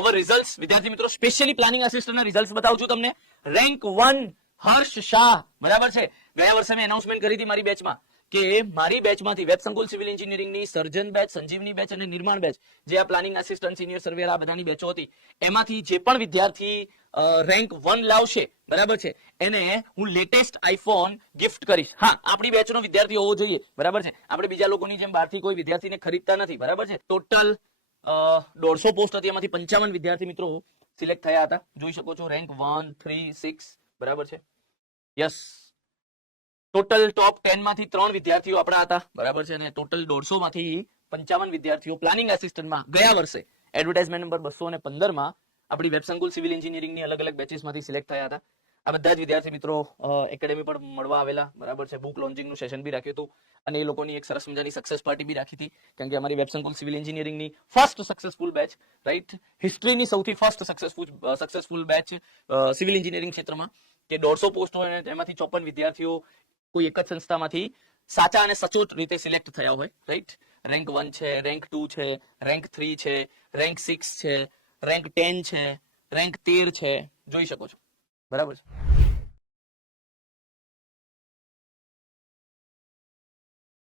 અવર results વિદ્યાર્થી મિત્રો, specially planning આસિસ્ટન્ટના results બતાવું છું તમને. રેન્ક 1 હર્ષ શાહ, બરાબર છે. ગયા વર્ષે મેં એનાઉન્સમેન્ટ કરી હતી મારી બેચમાં કે મારી બેચમાંથી વેબ સંકુલ સિવિલ એન્જિનિયરિંગની સર્જન બેચ, સંજીવની બેચ અને નિર્માણ બેચ, જે આ પ્લાનિંગ આસિસ્ટન્ટ, સિનિયર સર્વેયર આ બધાની બેચો હતી, એમાંથી જે પણ વિદ્યાર્થી રેન્ક 1 લાવશે, બરાબર છે, એને હું લેટેસ્ટ આઈફોન ગિફ્ટ કરીશ. હા, આપણી બેચનો વિદ્યાર્થી હોવો જોઈએ, બરાબર છે. આપણે બીજા લોકોની જેમ બહારથી કોઈ વિદ્યાર્થીને ખરીદતા નથી, બરાબર છે. ટોટલ 150 પોસ્ટ હતી, એમાંથી 55 વિદ્યાર્થી મિત્રો સિલેક્ટ થયા હતા. જોઈ શકો છો, રેન્ક 1, 3, 6, બરાબર છે. યસ, ટોટલ ટોપ 10 માંથી 3 વિદ્યાર્થીઓ આપણા હતા, બરાબર છે. અને ટોટલ 150 માંથી 55 વિદ્યાર્થીઓ પ્લાનિંગ આસિસ્ટન્ટમાં ગયા વર્ષે એડવર્ટાઇઝમેન્ટ નંબર 215 માં આપણી વેબ સંકુલ સિવિલ એન્જિનિયરિંગની અલગ અલગ બેચીસમાંથી સિલેક્ટ થયા હતા. આ બધા જ વિદ્યાર્થી મિત્રો એકેડેમી પર મળવા આવેલા, બરાબર છે. બુક લોન્ચિંગનું સેશન બી રાખ્યું હતું અને એ લોકોની એક સરસ મજાની સક્સેસ પાર્ટી બી રાખી હતી, કારણ કે અમારી વેબ સંકુલ સિવિલ એન્જિનિયરિંગની ફર્સ્ટ સક્સેસફુલ બેચ, રાઈટ, હિસ્ટ્રીની સૌથી first successful batch civil engineering ક્ષેત્રમાં, કે 150 પોસ્ટ હોય અને તેમાંથી 54 વિદ્યાર્થીઓ કોઈ એક જ સંસ્થામાંથી સાચા અને સચોટ રીતે સિલેક્ટ થયા હોય, રાઈટ. રેન્ક 1 છે, રેન્ક 2 છે, રેન્ક 3 છે, રેન્ક 6 છે, રેન્ક 10 છે, રેન્ક 13 છે, જોઈ શકો છો, બરાબર છે.